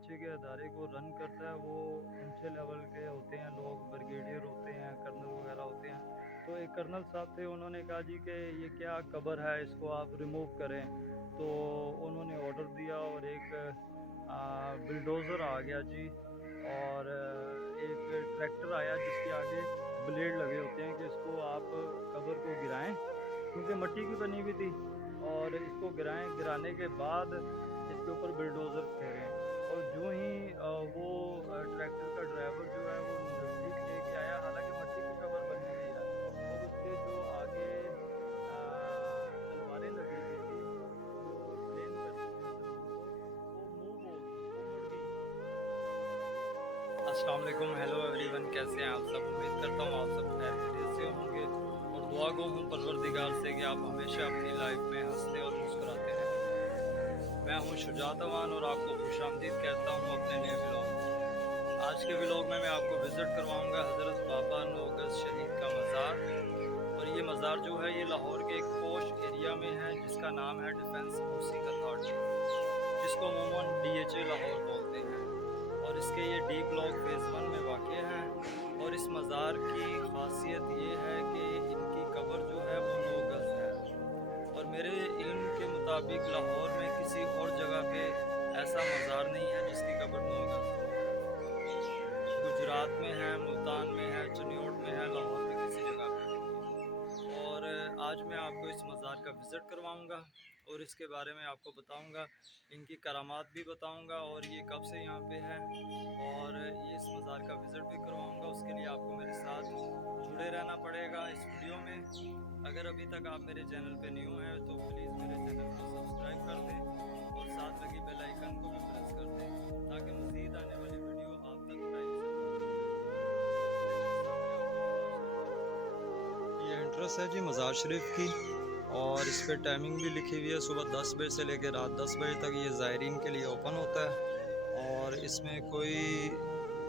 DHA के अदारे को run करता है वो ऊंचे लेवल के होते हैं लोग, ब्रिगेडियर होते हैं, कर्नल वगैरह होते हैं। तो एक कर्नल साहब थे, उन्होंने कहा जी कि ये क्या कब्र है, इसको आप रिमूव करें। तो उन्होंने ऑर्डर दिया और एक बिल्डोज़र आ गया जी, और एक ट्रैक्टर आया जिसके आगे ब्लेड लगे होते हैं कि इसको आप कब्र को गिराएं, क्योंकि मिट्टी की बनी हुई थी। और इसको गिराएं, गिराने के बाद इसके ऊपर बिल्डोज़र फेरें। और जो ही वो ट्रैक्टर का ड्राइवर जो है वो नज़दीक लेके आया, हालांकि मिट्टी की कब्र बनी हुई है, और उसके जो आगे तलवारें लगी हुई थी जो प्लेन करती थी ज़मीन को, वो मूव हो गई, वो मुड़ गई। अस्सलाम वालेकुम, हेलो एवरीवन, कैसे हैं आप सब। उम्मीद करता हूँ आप सब खैर खैरियत से होंगे, और दुआ गो हूँ परवरदिगार से कि आप हमेशा अपनी लाइफ में हंसते और मुस्कुराते रहें। मैं हूँ शुजात अवान और आपको खुशामदीद कहता हूँ अपने नए व्लॉग में। आज के व्लॉग में मैं आपको विज़िट करवाऊँगा हज़रत बाबा नौगज़ शहीद का मज़ार। और ये मज़ार जो है ये लाहौर के एक पोश एरिया में है जिसका नाम है डिफेंस हाउसिंग अथॉरिटी, जिसको अमूमन डीएचए लाहौर बोलते हैं। और इसके ये डी ब्लॉक फेज़ 1 में वाक़ है। और इस मज़ार की ख़ासियत ये है कि इनकी कब्र जो है वो 9 गज़ है। और मेरे इल्म के मुताबिक लाहौर में किसी और जगह पे ऐसा मज़ार नहीं है जिसकी कब्र 9 गज़ हो। गुजरात में है, मुल्तान में है, चिन्योट में है, लाहौर में किसी जगह पे नहीं है। और आज मैं आपको इस मज़ार का विज़िट करवाऊँगा और इसके बारे में आपको बताऊंगा, इनकी करामात भी बताऊंगा, और ये कब से यहाँ पे है, और ये इस मज़ार का विज़िट भी करवाऊंगा। उसके लिए आपको मेरे साथ जुड़े रहना पड़ेगा इस वीडियो में। अगर अभी तक आप मेरे चैनल पे न्यू हैं तो प्लीज़ मेरे चैनल को सब्सक्राइब कर दें और साथ लगी बेल आइकन को भी प्रेस कर दें ताकि मज़ीद आने वाली वीडियो आप तक टाइम से पहुँचे। ये एंट्रेंस है जी मज़ार शरीफ की, और इस पर टाइमिंग भी लिखी हुई है, सुबह 10 बजे से लेकर रात 10 बजे तक ये ज़ायरीन के लिए ओपन होता है। और इसमें कोई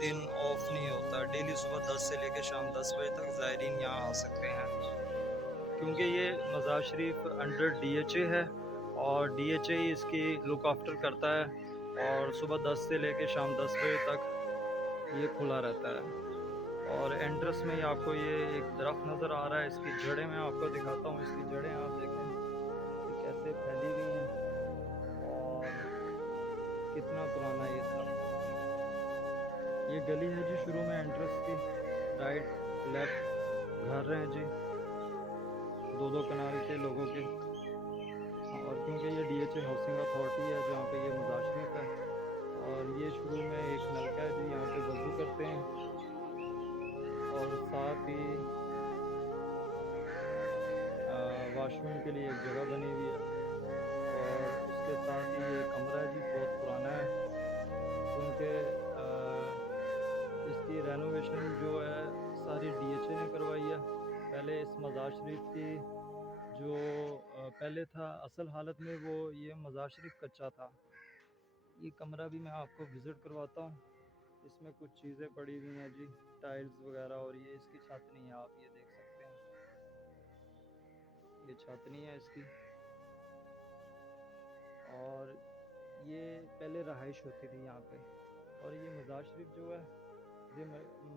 दिन ऑफ नहीं होता, डेली सुबह 10 से लेकर शाम 10 बजे तक ज़ायरीन यहाँ आ सकते हैं। क्योंकि ये मज़ार शरीफ अंडर डीएचए है और डीएचए ही इसकी लुक आफ्टर करता है, और सुबह 10 से लेकर शाम 10 बजे तक ये खुला रहता है। और एंट्रेंस में ही आपको ये एक दरख्त नज़र आ रहा है, इसकी जड़ें मैं आपको दिखाता हूँ। इसकी जड़ें आप देखें कि कैसे फैली हुई हैं और कितना पुराना ये दरख्त है। ये गली है जी शुरू में एंट्रेंस की, राइट लेफ्ट घर हैं जी, दो दो कनाल के लोगों के। और क्योंकि ये डीएचए हाउसिंग अथॉरिटी है जहाँ पे ये मज़ार शरीफ है, और ये शुरू में एक नलका है जी, यहाँ पे वज़ू करते हैं, और साथ ही वाशरूम के लिए एक जगह बनी हुई है। और उसके साथ ही ये कमरा जी बहुत पुराना है, क्योंकि इसकी रेनोवेशन जो है सारी डीएचए ने करवाई है। पहले इस मज़ार शरीफ की जो पहले था असल हालत में, वो ये मज़ार शरीफ कच्चा था। ये कमरा भी मैं आपको विज़िट करवाता हूँ। इसमें कुछ चीज़ें पड़ी हुई हैं जी, टाइल्स वगैरह, और ये इसकी छातनी है, आप ये देख सकते हैं, ये छातनी है इसकी। और ये पहले रहाइश होती थी यहाँ पे। और ये मज़ार शरीफ जो है, ये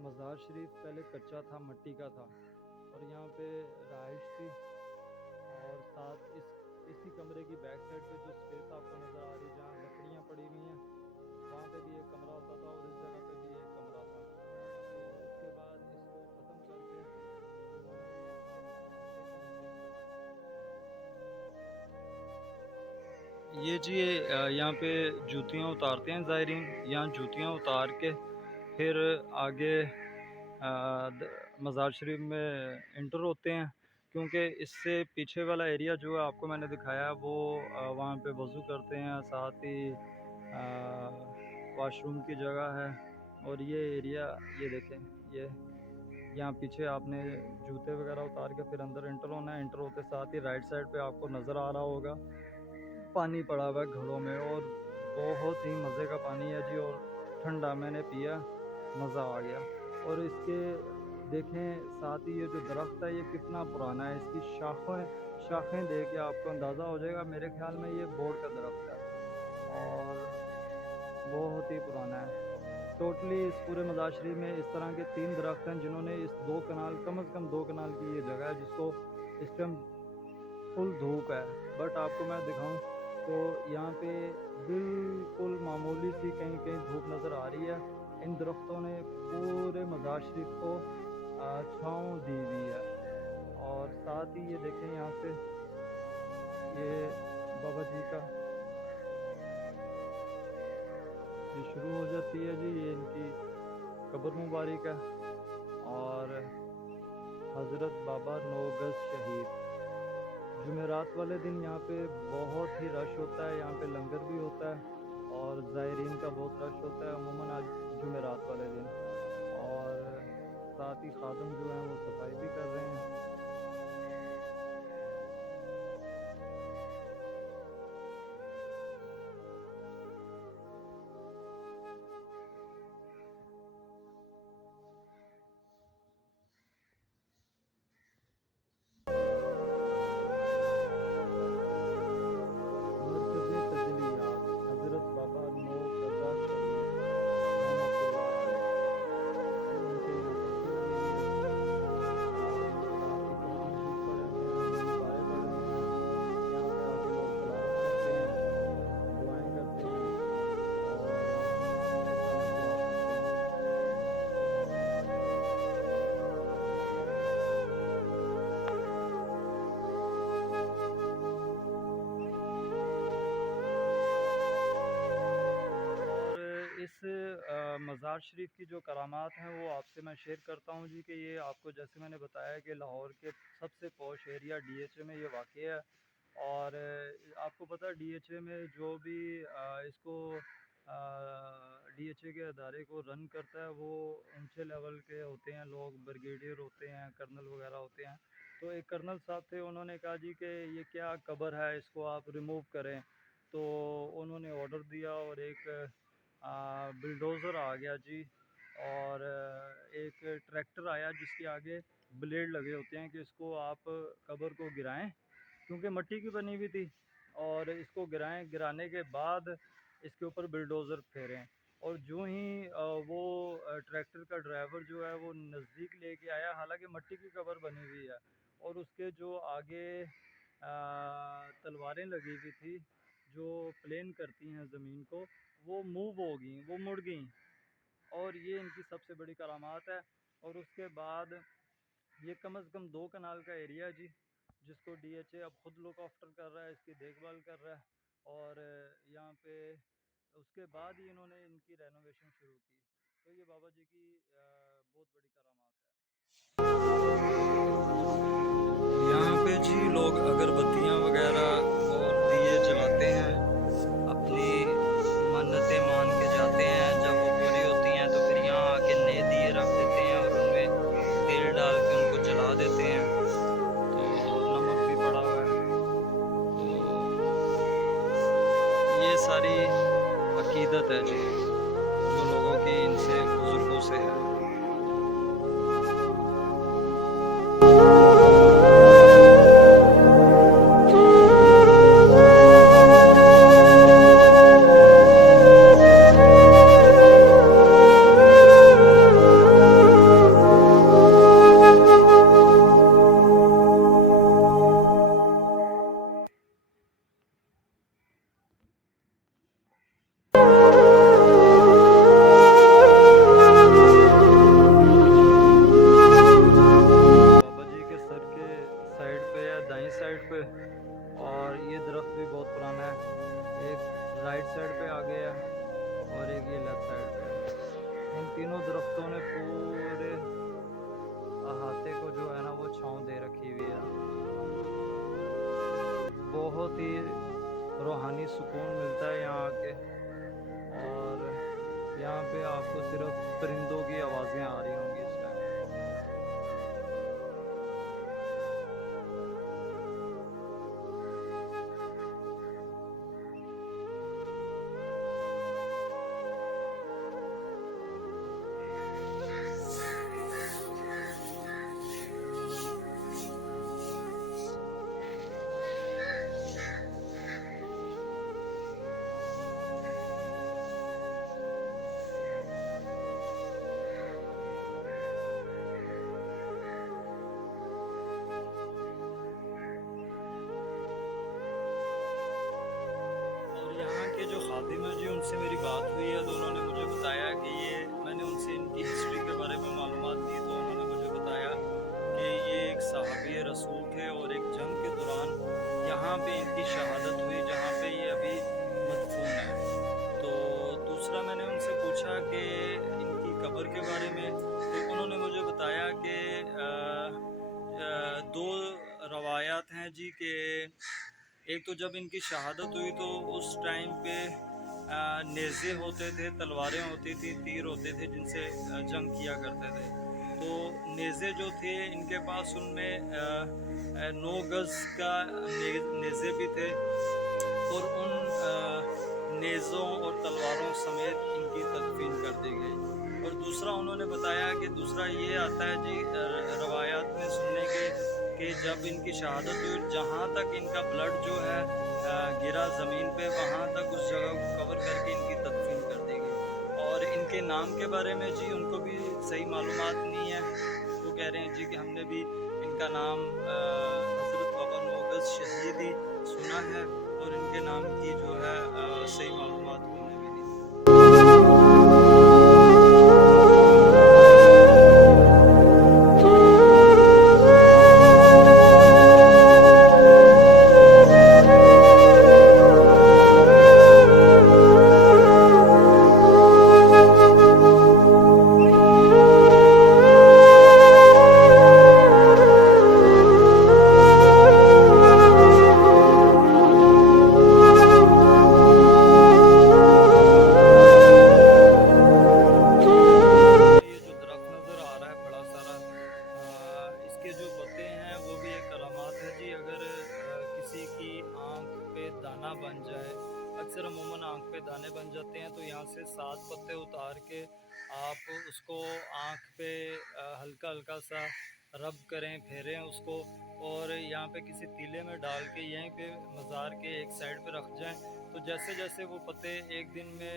मज़ार शरीफ पहले कच्चा था, मिट्टी का था, और यहाँ पे रहाइश थी। और साथ इसी कमरे की बैक साइड पे जो स्पेस आपको नज़र आ रही है जहाँ लकड़ियाँ पड़ी हुई हैं, वहाँ पे भी एक कमरा होता था, और इस जगह पे भी एक कमरा था। तो उसके बाद इसको ख़त्म करके इन्होंने ये जी यहाँ पे जूतियाँ उतारते हैं ज़ायरीन, यहाँ जूतियाँ उतार के फिर आगे मज़ार शरीफ में इंटर होते हैं। क्योंकि इससे पीछे वाला एरिया जो है आपको मैंने दिखाया, वो वहाँ पे वज़ू करते हैं, साथ ही वाशरूम की जगह है। और ये एरिया ये देखें, ये यहाँ पीछे आपने जूते वगैरह उतार के फिर अंदर इंटर होना है। इंटर होते साथ ही राइट साइड पे आपको नज़र आ रहा होगा पानी पड़ा हुआ है घड़ों में, और बहुत ही मज़े का पानी है जी, और ठंडा मैंने पिया, मज़ा आ गया। और इसके देखें साथ ही ये जो दरख्त है ये कितना पुराना है, इसकी शाखें देख के आपको अंदाज़ा हो जाएगा, मेरे ख्याल में ये बोर्ड का दरख्त है, और बहुत ही पुराना है। टोटली इस पूरे मज़ार शरीफ में इस तरह के 3 दरख्त हैं जिन्होंने इस 2 कनाल, कम से कम 2 कनाल की ये जगह है जिसको इस टाइम फुल धूप है, बट आपको मैं दिखाऊं तो यहाँ पे बिल्कुल मामूली सी कहीं कहीं धूप नज़र आ रही है। इन दरख्तों ने पूरे मज़ार शरीफ को छाँव दी हुई है। और साथ ही ये देखें यहाँ पे ये बाबा जी का ये शुरू हो जाती है जी, ये इनकी कब्र मुबारक है। और हज़रत बाबा नौगज़ शहीद, जुमेरात वाले दिन यहाँ पे बहुत ही रश होता है, यहाँ पे लंगर भी होता है और ज़ायरीन का बहुत रश होता है अमूमन आज जुमेरात वाले दिन। और साथ ही खादम जो हैं वो सफाई भी कर रहे हैं। मरकज़े तजलियात हज़रत बाबा नौगज़ा शहीद रहमतुल्लाह अलैह, ये उनके यहाँ तस्वीर लगी हुई है। और साथ ही कुरान शरीफ पढ़े हुए हैं, दुआएं पढ़ रहे हैं। यहाँ पे आके लोग तिलावत करते हैं, दुआएं करते हैं और इसके साथ दुआ करते हैं। और इस मज़ार शरीफ की जो करामात हैं वो आपसे मैं शेयर करता हूँ जी, कि ये आपको जैसे मैंने बताया कि लाहौर के सबसे पॉश एरिया DHA में ये वाक़ है। और आपको पता है DHA में जो भी इसको DHA के अदारे को रन करता है वो ऊंचे लेवल के होते हैं लोग, ब्रिगेडियर होते हैं, कर्नल वगैरह होते हैं। तो एक कर्नल साहब थे, उन्होंने कहा जी कि ये क्या कब्र है, इसको आप रिमूव करें। तो उन्होंने ऑर्डर दिया और एक बुलडोज़र आ गया जी, और एक ट्रैक्टर आया जिसके आगे ब्लेड लगे होते हैं कि इसको आप कब्र को गिराएं, क्योंकि मिट्टी की बनी हुई थी। और इसको गिराएं, गिराने के बाद इसके ऊपर बुलडोज़र फेरें। और जो ही वो ट्रैक्टर का ड्राइवर जो है वो नज़दीक लेके आया, हालांकि मिट्टी की कब्र बनी हुई है, और उसके जो आगे तलवारें लगी हुई थी जो प्लेन करती हैं ज़मीन को, वो मूव हो गई, वो मुड़ गई। और ये इनकी सबसे बड़ी करामात है। और उसके बाद ये कम से कम 2 कनाल का एरिया जी, जिसको DHA अब खुद लुक आफ्टर कर रहा है, इसकी देखभाल कर रहा है। और यहाँ पे उसके बाद ही इन्होंने इनकी रेनोवेशन शुरू की। तो ये बाबा जी की बहुत बड़ी करामात है। यहाँ पे जी लोग अगरबत्तियाँ वगैरह और दिए जलाते हैं, अपनी मन्नतें मान के जाते हैं। जब वो पूरी होती हैं तो फिर यहाँ आके नए दिए रख देते हैं और उनमें तेल डाल के उनको जला देते हैं। तो नमक भी पड़ा हुआ है। तो ये सारी अकीदत है जी जो लोगों की इनसे बुजुर्गों से है। दाईं साइड पे, और ये दरख्त भी बहुत पुराना है। एक राइट साइड पे आ गया और एक ये लेफ्ट साइड पे। इन तीनों दरख्तों ने पूरे अहाते को जो है ना वो छांव दे रखी हुई है। बहुत ही रूहानी सुकून मिलता है यहाँ आके। और यहाँ पे आपको सिर्फ परिंदों की आवाज़ें आ रही होंगी इस टाइम। शादी में जी उनसे मेरी बात हुई है, तो उन्होंने मुझे बताया कि ये, मैंने उनसे इनकी हिस्ट्री के बारे में मालूमात दी, तो उन्होंने मुझे बताया कि ये एक सहाबी रसूल थे और एक जंग के दौरान यहाँ पे इनकी शहादत हुई, जहाँ पे ये अभी मदफून है। तो दूसरा मैंने उनसे पूछा कि इनकी कब्र के बारे में, तो उन्होंने मुझे बताया कि दो रवायात हैं जी के, एक तो जब इनकी शहादत हुई तो उस टाइम पे नेज़े होते थे, तलवारें होती थी, तीर होते थे जिनसे जंग किया करते थे। तो नेज़े जो थे इनके पास, उनमें 9 गज़ का नेज़े भी थे, और उन नेज़ों और तलवारों समेत इनकी तदफीन कर दी गई। और दूसरा उन्होंने बताया कि दूसरा ये आता है जी रवायात में सुनने के कि जब इनकी शहादत हुई, जहाँ तक इनका ब्लड जो है गिरा ज़मीन पे, वहाँ तक उस जगह को कवर करके इनकी तदफीन कर दी गई। और इनके नाम के बारे में जी उनको भी सही मालूमात नहीं है। वो कह रहे हैं जी कि हमने भी इनका नाम हज़रत बाबा नौगज़ शहीद ही सुना है, और इनके नाम की जो है सही मालूमात उन्हें भी नहीं। ये जो दरख्त नज़र आ रहा है बड़ा सारा, इसके जो पत्ते हैं वो भी एक करामात है जी। अगर किसी की आँख पे दाना बन जाए, अक्सर अमूमन आँख पे दाने बन जाते हैं, तो यहाँ से 7 पत्ते उतार के आप उसको आँख पे हल्का हल्का सा रब करें, फेरें उसको, और यहाँ पे किसी तीले में डाल के यहीं पे मज़ार के एक साइड पे रख जाएं, तो जैसे जैसे वो पत्ते एक दिन में,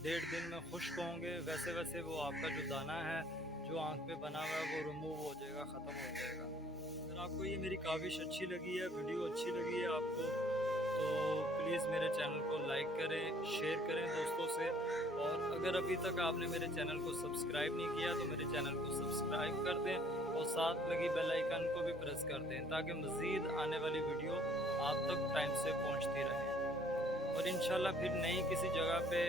1.5 दिन में खुश्क होंगे, वैसे वैसे वो आपका जो दाना है जो आँख पे बना हुआ है वो रिमूव हो जाएगा, ख़त्म हो जाएगा। अगर आपको ये मेरी काविश अच्छी लगी है, वीडियो अच्छी लगी है आपको, तो प्लीज़ मेरे चैनल को लाइक करें, शेयर करें दोस्तों से, और अगर अभी तक आपने मेरे चैनल को सब्सक्राइब नहीं किया तो मेरे चैनल को सब्सक्राइब कर दें, और साथ लगी बेल आइकन को भी प्रेस कर दें, ताकि मज़ीद आने वाली वीडियो आप तक टाइम से पहुँचती रहे। और इंशाल्लाह फिर नई किसी जगह पे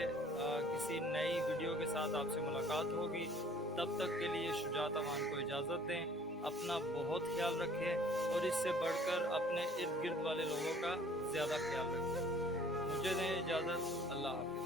किसी नई वीडियो के साथ आपसे मुलाकात होगी। तब तक के लिए शुजात अमान को इजाज़त दें। अपना बहुत ख्याल रखें, और इससे बढ़कर अपने इर्द गिर्द वाले लोगों का ज़्यादा ख्याल रखें। मुझे दें इजाज़त। अल्लाह हाफ़िज़।